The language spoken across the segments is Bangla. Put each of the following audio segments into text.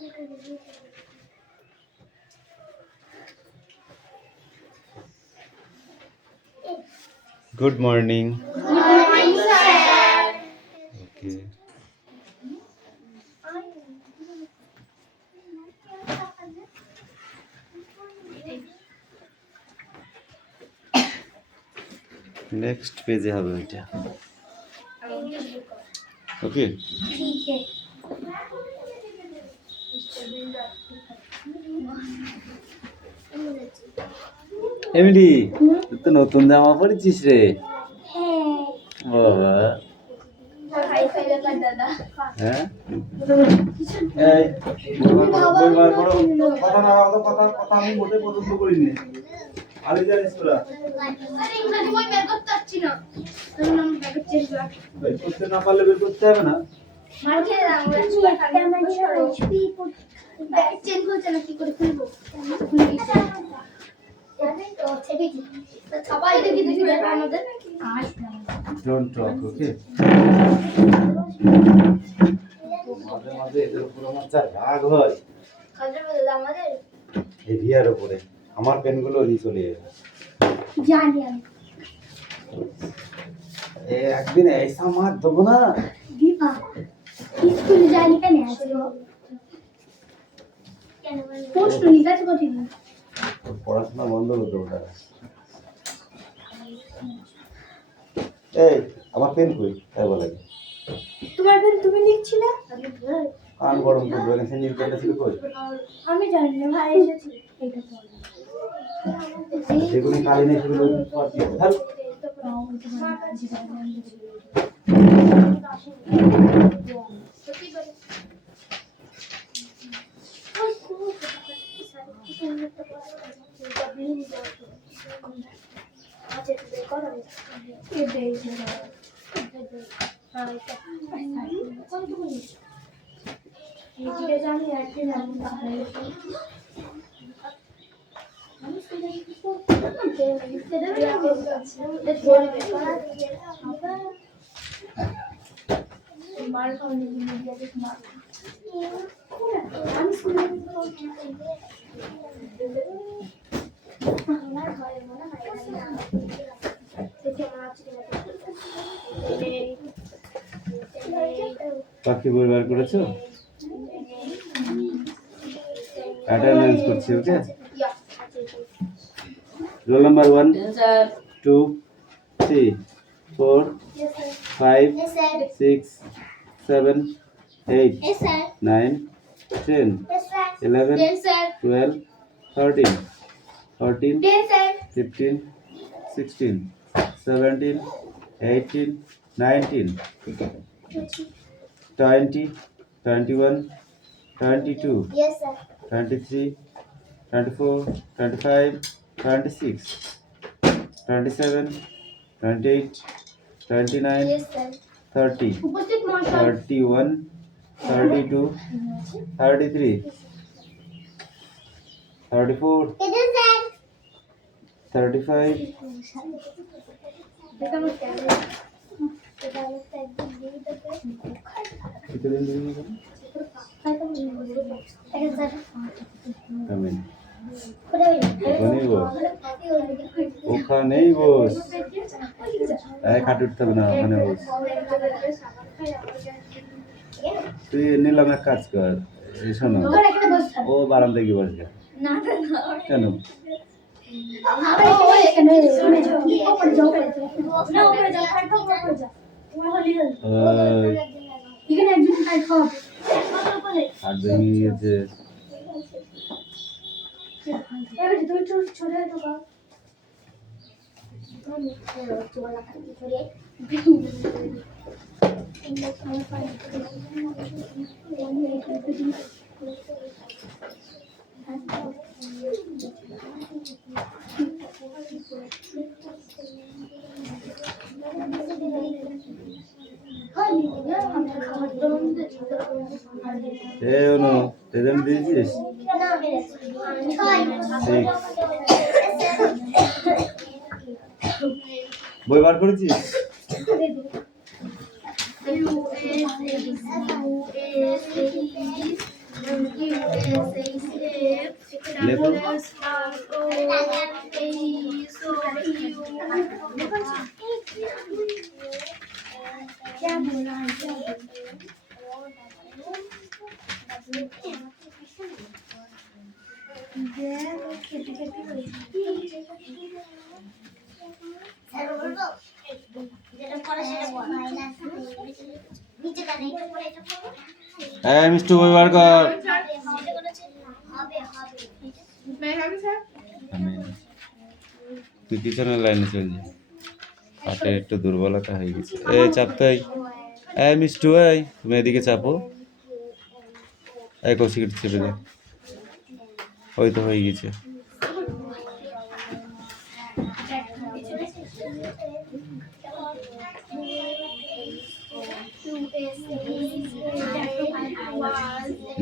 Good morning. Good morning, sir. Okay. Next पेजे হবে এটা ওকে ठीक है। এমিলি তুই তো নতুন জামা পরেছিস রে হ্যাঁ। বাবা হাই ফাইলে কাট দাদা। হ্যাঁ এই বলবার বড় কথা না কথা আমি মোটে পছন্দ করি না আলি জানিস তোরা আরে ইংরেজি বই বের করতে পারছি না। আমি নাম বের করতে যাই। বের করতে না পারলে বের করতে হবে না মার খেয়ে দাও আমরা খালি আমার এইচপি ব্যাগ চেঞ্জ হচ্ছে না কি করে খুলবো খুলে গেছে জানেন তো ছেড়ে কি সবাই দেখি দেখি আমাদের ডোন্ট টক ওকে মাঝে মাঝে এদের উপর আমার যা রাগ হয় কাজে বলে আমাদের এই রিয়ার উপরে আমার পেনগুলো নিয়ে চলে যাবে জানি আমি একদিন ऐसा मार দেবো না দীপা স্কুলে যাইনি কেন আসলো কেন বল প্রশ্ন নিকাশ কঠিন পড়াশোনা বন্ধ করতে ওটা এই আমার পেন কই তাই বলে তোমার পেন তুমি লিখছিলে কান গরম করবে না সেঞ্জিল পেনটা ছিল কই আমি জানি না ভাই এসেছি এটা পড়ো যেগুলি কালি নেই সেগুলো পড়ছি ধর পাখি বই বার করেছো অ্যাটেন্ডেন্স করছি ওকে roll number 1 2 3 4 5 6 7 8 9 10 11 12 13 14 15 16 17 18 19 20 21 22 Yes, sir. 23 24 25 26 27 28 29 Yes, sir. 30 উপস্থিত মহাশয় 31 32 33 34 35 कितने दिन में कमेंट ওখানেই বস এই খাট উঠতে হবে না ওখানে বস তুই নিলাম এক কাজ কর এই শোনো ও বারান্দায় গিয়ে বসবে কেন হাত ভেঙে গিয়েছে অনু তেজম দিয়েছিস ঠিক বই বার করেছিস क्या बोला হ্যাঁ মিষ্টু বই বার কর। তুই পিছনের লাইনে চল যা, পাটে একটু দুর্বলতা হয়ে গেছে। এই চাপতেই, এই মিষ্টু এই তুমি এদিকে চাপো। এই কৌশিক একটু চেপে দে, ওই তো হয়ে গেছে।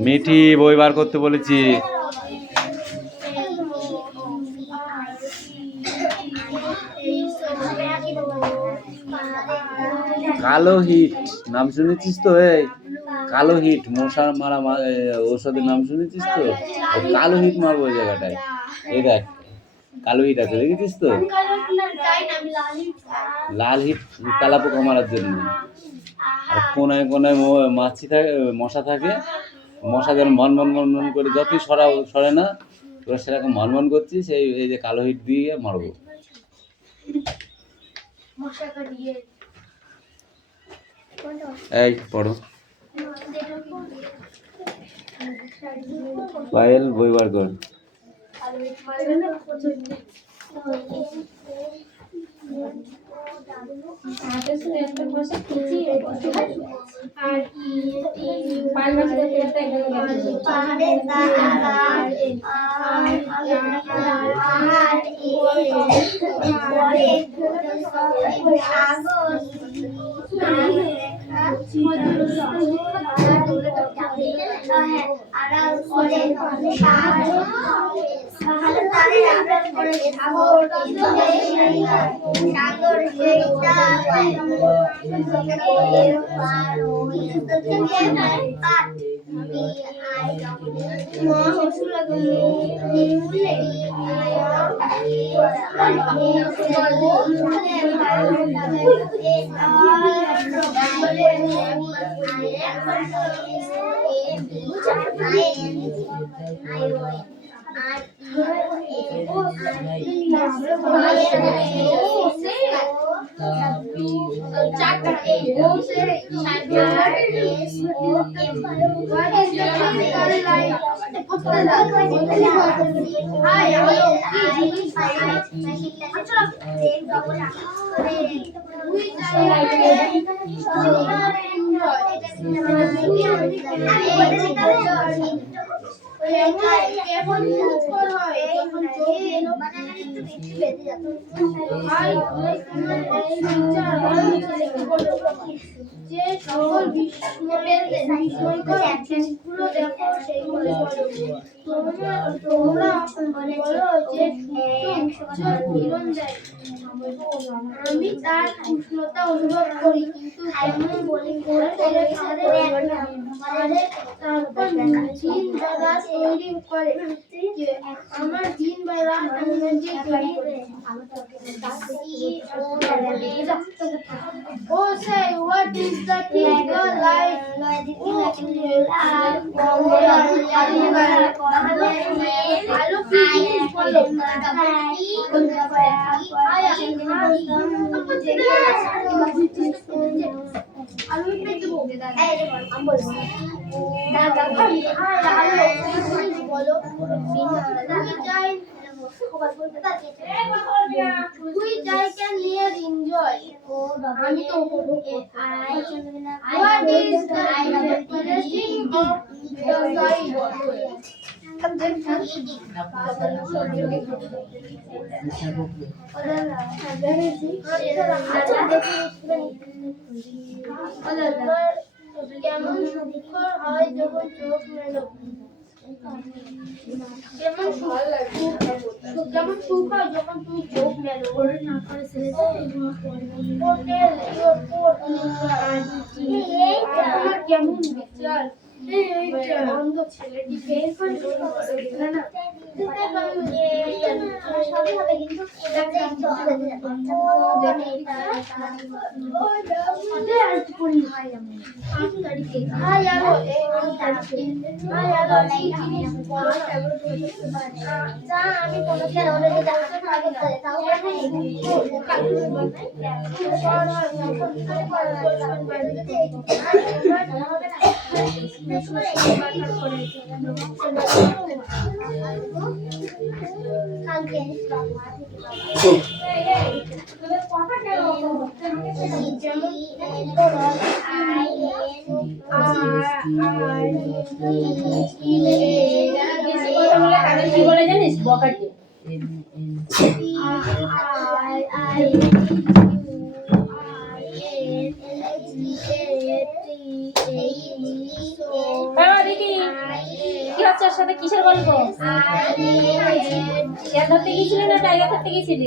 মিঠি বই বার করতে বলেছি। কালো হিট নাম শুনেছিস তো? এই কালো হিট মশা মারা ঔষধের নাম শুনেছিস তো? কালো হিট মারবো ওই জায়গাটায়। এই দেখ কালো হিট আছে, দেখেছিস তো? লাল হিট তেলাপোকা মারার জন্য। আর কোনায় কোনায় মাছি থাকে, মশা থাকে। মশা যেন মন করে যতই সরে না, তোরা সেরকম মন করছিস। এই যে কালো হিট দিয়ে মারবো। এই পড়ো। পায়েল বই বার কর। যে সকল বিস্ময়গুলো দেখো সেগুলো তোমরা বলো যে কিরণ দেয়। আমি তার উষ্ণতা অনুভব করি, কিন্তু তেমন বলি তারপর দিন বেলা তৈরি করে আমার দিন বেলা এনার্জি তৈরি করে। Oh, say what is the tiger like? Which I can hear enjoy. আমি তো what is the interesting of the side? কেমন সুখকর হয় যখন চোখ মেলো, কেমন সুখ হয় যখন তুই চোখ মেলো। তোমার কেমন বিচার অন্ধ ছেলেটিকে না সবই হবে কিন্তু আমি কোনো কালকে কি বলে জানিস বকাটে দিদি কি হচ্ছে ওর সাথে কিসের গল্প শেয়ার ধরতে গেছিলি না টাইগার ধরতে গেছিলি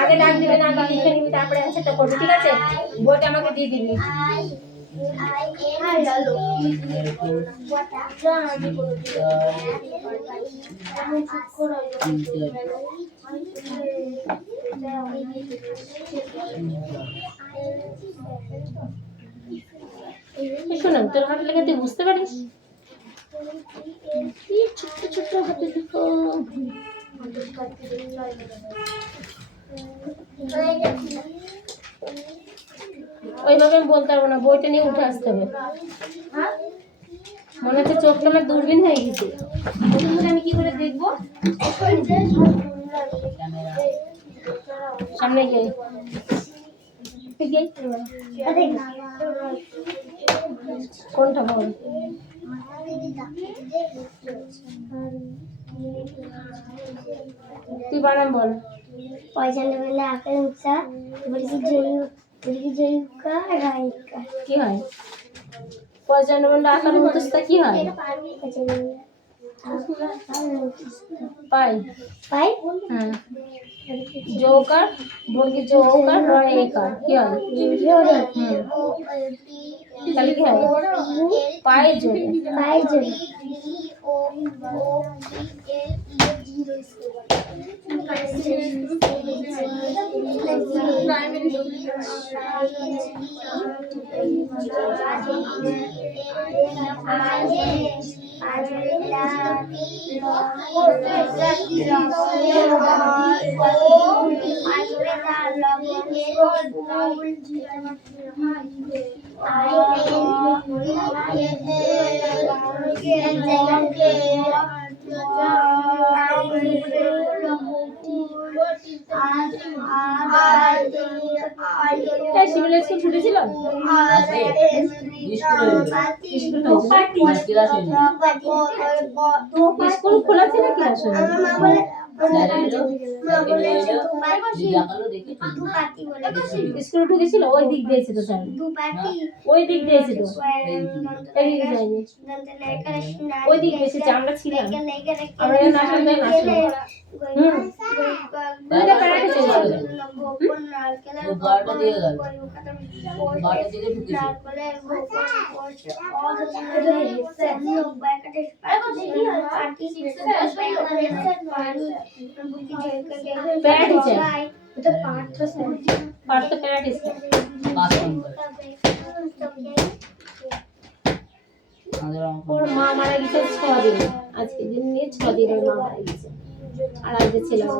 আগে ডাক দিবে না আগে লিখে নিবি তারপরে অ্যান্সারটা করবি ঠিক আছে বইটা আমাকে দিয়ে দিবি শোনাম তোর হাতে লেখা তুই বুঝতে পারিস ছোট্ট ছোট্ট হাতে লিখো ওইভাবে আমি বলতে পারবো না বইটা নিয়ে উঠে আসতে হবে মনে হচ্ছে চোখটা আমার দূরবীন হয়ে গেছে আমি কি করে দেখবো সামনে গিয়ে কোনটা বল তুই বানাম বল পয়সা নেবে না আকাঙ্ক্ষা কি হয় পয়সা নেবেন আকার মুখস্থ কি হয় পাই পাই হ্যাঁ जोकर बोल के जोकर रहे एकर কি হয় তাহলে কি হয় পায়ে জোরে পাই জোরে সিভিল স্কুল ছুটেছিল স্কুল খোলা ছিল কি আসলে স্কুল ঢুকেছিল ওই দিক দিয়েছে তো স্যার ওই দিক দিয়েছে তো এদিকে যায়নি ওই দিক দিয়েছে আমরা ছিলাম আমরা নাচলাম নাচলাম দুইটা প্যারাটে চলেছিল ওর মা মারা গেছে 6 দিন আজকে দিন নিয়ে 6 দিন ওর মা মারা গেছে আর আজকে ছিলাম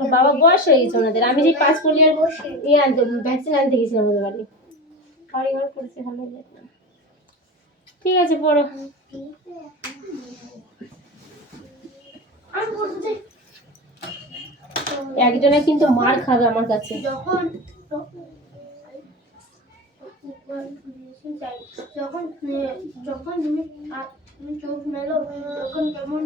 ওর বাবা বয়স হয়ে গেছে ওনাদের আমি যে 5 পোলিওর ইয়ে আনতে ভ্যাকসিন আনতে গেছিলাম ওদের বাড়ি বাড়ি ঘর করেছে ভালো ঠিক আছে পড়ো একজনে কিন্তু মার খাবে আমার কাছে যখন তুমি চোখ মেলো তখন কেমন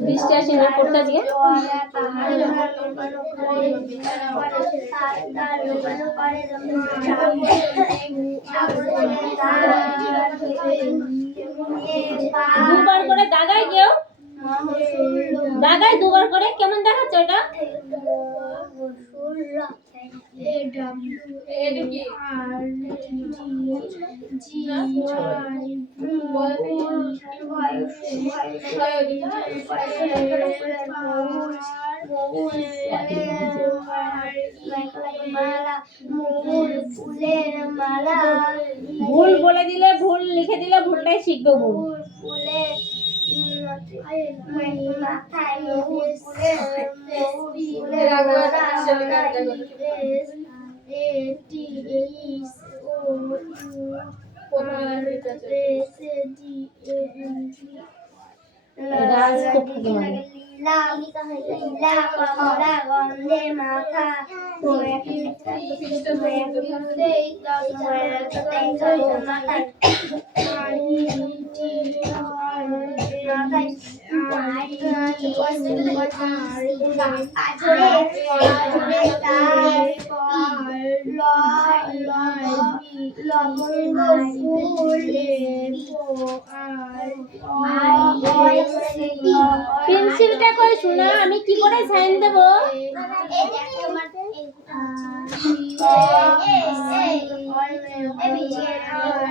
বৃষ্টি আসে না পড়তে আজকে দুবার করে দাগায় কেউ দাগায় দুবার করে কেমন দেখাচ্ছে ওটা ভুল বলে দিলে ভুল লিখে দিলে ভুলটাই শিখবে ভুল পেন্সিলটা কই শোনা আমি কি করে সাইন দেব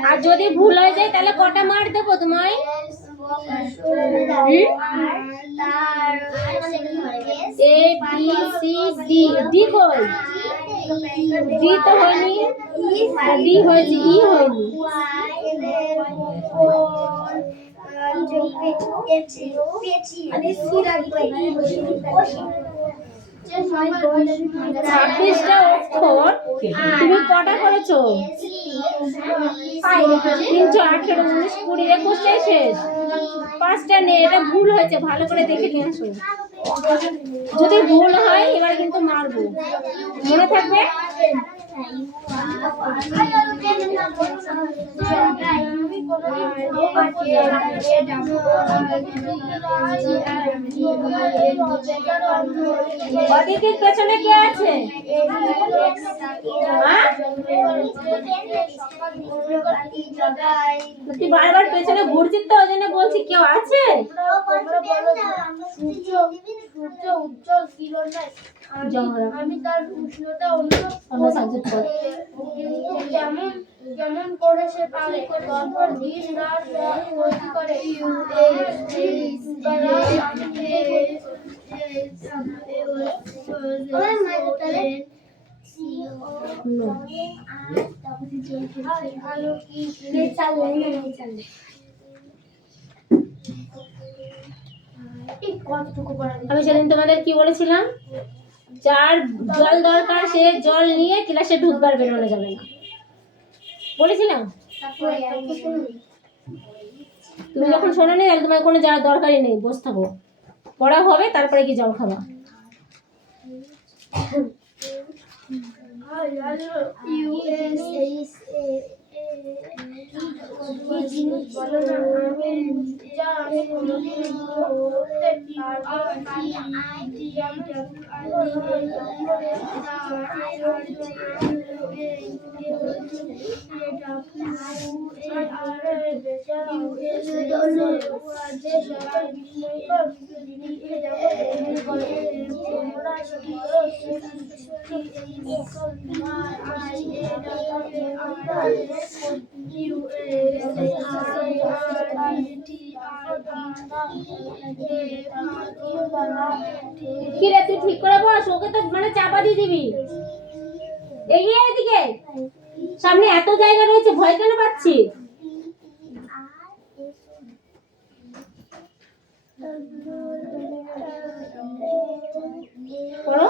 আর যদি ভুল হয়ে যায় তাহলে কটা মার দেবো তোমায় A B C D D কই ডি তো হয়নি ডি হয়েছে ই হয়নি ছাব্বিশটা অক্ষর তুমি কটা করেছো 318 19 20 21 শেষ 5টা নেই এটা ভুল হয়েছে ভালো করে দেখে নিয়ে আসো যদি ভুল হয় এবার কিন্তু মারবো মনে থাকবে অদিতির পেছনে কে আছে তুই বারবার পেছনে ঘুরছিস তো ওই জন্য বলছি কেউ আছে উজ্জ্বল ছিল না আমি তার উষ্ণতা কেমন কেমন করে সে পারে তারপর দিন রাত তৈরি করে আমি সেদিন তোমাদের কি বলেছিলাম যার জল দরকার সে জল নিয়ে ক্লাসে ঢুকবার বেরোনো যাবে না বলেছিলাম তুমি যখন শোনোনি তাহলে তোমার কোনো যাওয়ার দরকারই নেই বসে থাকো পড়া হবে তারপরে কি জল খাবা কি রে তুই ঠিক করে বস ওকে তো মানে চাপা দিয়ে দিবি এগিয়ে এদিকে সামনে এত জায়গা রয়েছে ভয় কেন পাচ্ছি পড়ো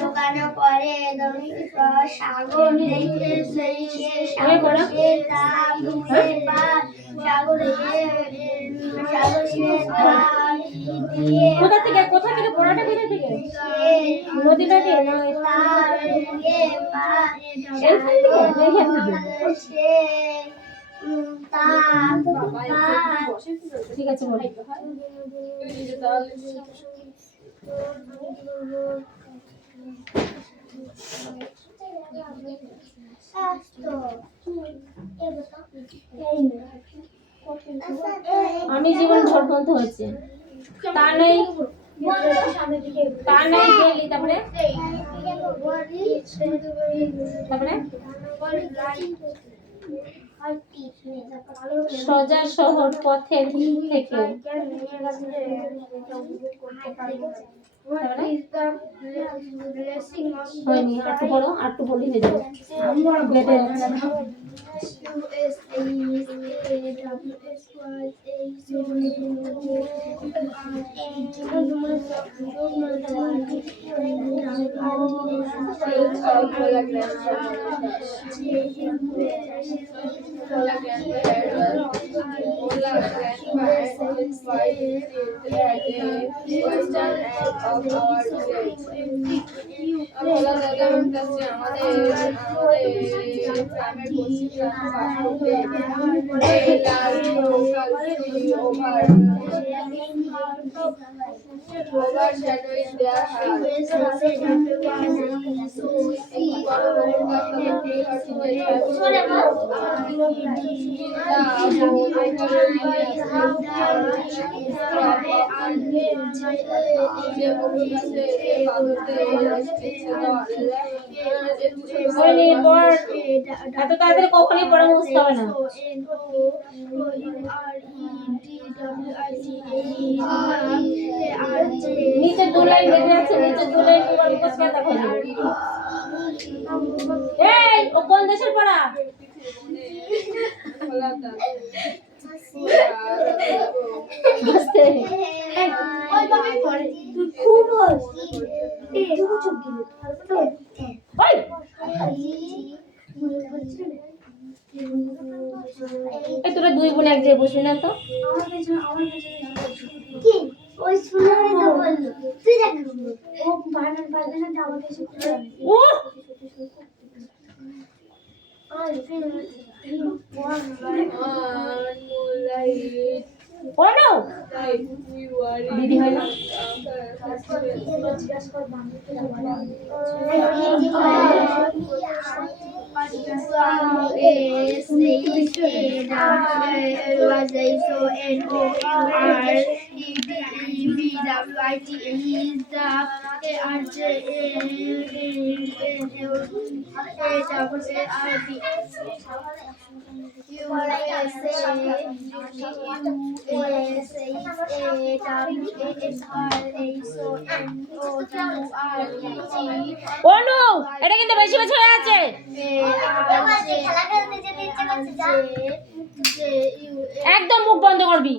লুকানো পরে সাগর দেখে সেই সাগর কোথা থেকে পড়াটা কোথা থেকে নদী থেকে ঠিক আছে বল আমি জীবন ঝড়পন্থ হয়েছে তা নেই গেলি তারপরে সোজা শহর পথের থেকে হয়নি আটটু বলি হয়ে যাবে overshadowing their এত তাড়াতাড়ি কখনই পড়া বুঝতে হবে না নিচে দু লাইন লেগে আছে নিচে দু লাইন তোমার মুখস্থ করে দেখো এই ও কোন দেশের পড়া বুঝতে ওই বাবা পড়ে তুই খুব এই তুই চুপ গিয়ে ওই এই তোরা দুই বোন এক জায়গায় বসবি না তো কি ওই শুনে তো বলল তুই দেখ ও বানান পারবে না তো আমাকে এসে করে ও আর ফির ও নো দিদি হয় না ও নো এটা কিন্তু বেশি বেশি হয়ে আছে একদম মুখ বন্ধ করবি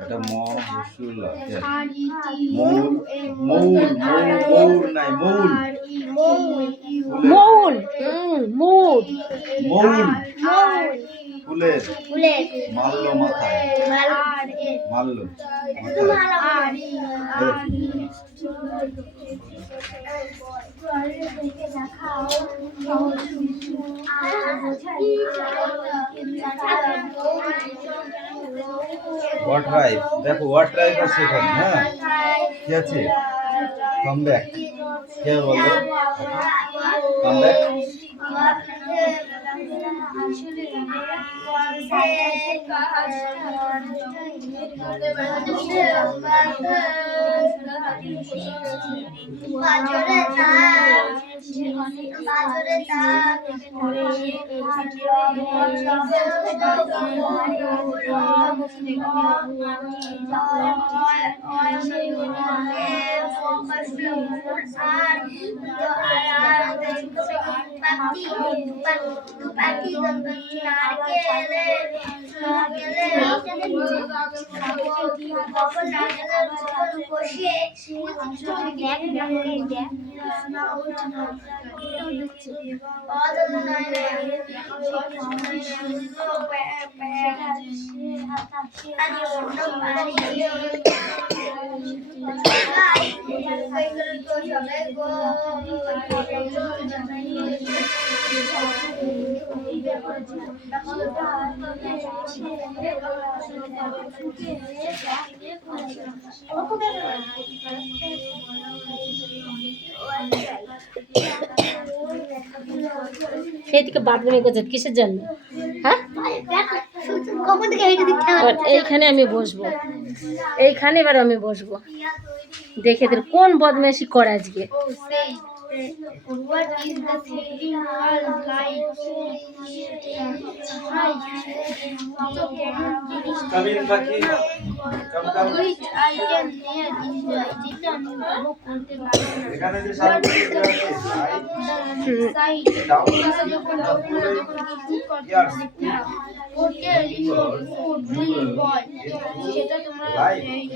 এটা মহসুল মৌল মৌল মৌল নাই মৌল মৌল মৌল মৌল ফুলের মাল্য মাথায় মাল্য হোয়াট রাইফ দেখো হোয়াট রাইফ আছে এখানে হ্যাঁ কি আছে কাম ব্যাক কে বলো কাম ব্যাক সেদিকে বাথরুমে করছে কিসের জন্য? হ্যাঁ, কখন থেকে হেঁটে দিতে এবার এইখানে আমি বসবো, এইখানে এবার আমি বসবো, দেখে এদের কোন বদমাইশি করে আজকে। What is the saving world like? Kamil পাখি কাম কাম Which I can near enjoy. যেটা আমি উপভোগ করতে পারি না। এখানে যে সামগ্রীগুলো আছে Sight. ডাউন যখন কিছু করতে দেখতে পাবো। Hotel is your food, real boy. সেটা তোমরা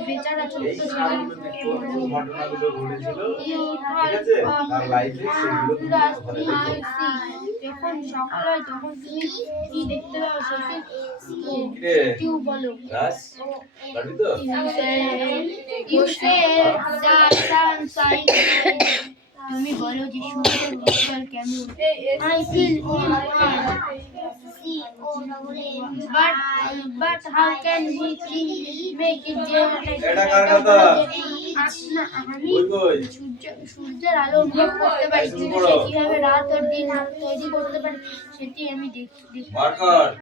বেচারা ছোট্ট এই সামগ্রীতে কোন ঘটনাগুলো ঘটেছিল ঠিক আছে তার লাইফে সেগুলো যখন সকাল হয় তখন তুমি কি দেখতে পাও সেটা কে কি বলো রাজ পারবি তো you say the sun shines তুমি বলো যে সূর্যের উজ্জ্বল কেমন I feel him and see but how can we make it এটা কার কথা? আমি কই কই? সূর্যের আলো অনুভব করতে পারি, কিন্তু সে কিভাবে রাত ও দিন তৈরি করতে পারে সেটি আমি দেখি। মার্কার